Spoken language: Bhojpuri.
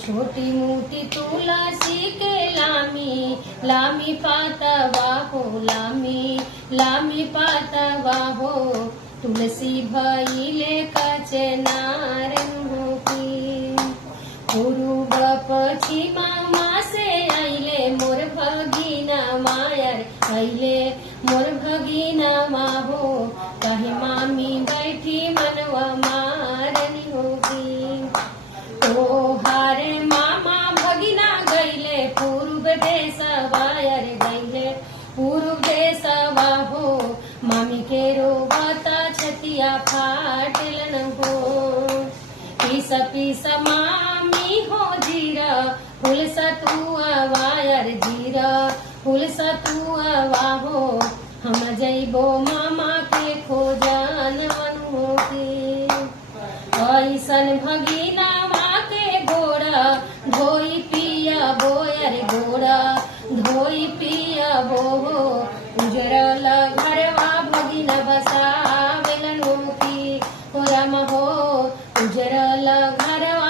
छोटी मोटी तुलसी के लामी लामी पातवा हो, लामी लामी पातवा हो। तुलसी भइले कचनार की पूर्व पश्चिमा से आइले मोर भगिना मायर, आइले मोर भगिना हो। कहे मामी बैठी मनवा मारनी होगी। ओ हारे मामा भगिना गईले पूर्व देशवा, यार गईले पूर्व देशवा हो। मामी के रोबता छतिया फाटलन हो। पीस पीस मामी हो जीरा फूल सतुआ, यार जीरा फूल सतुआ हो। हम जइबो मामा के खोजन मनु के। ऐसन भगिना के गोड़ा धोई पिया बो, यार गोड़ा धोई पिया बो। उजरल घरवा भगिना बसावेलन की, हो राम हो। उजरल घरवा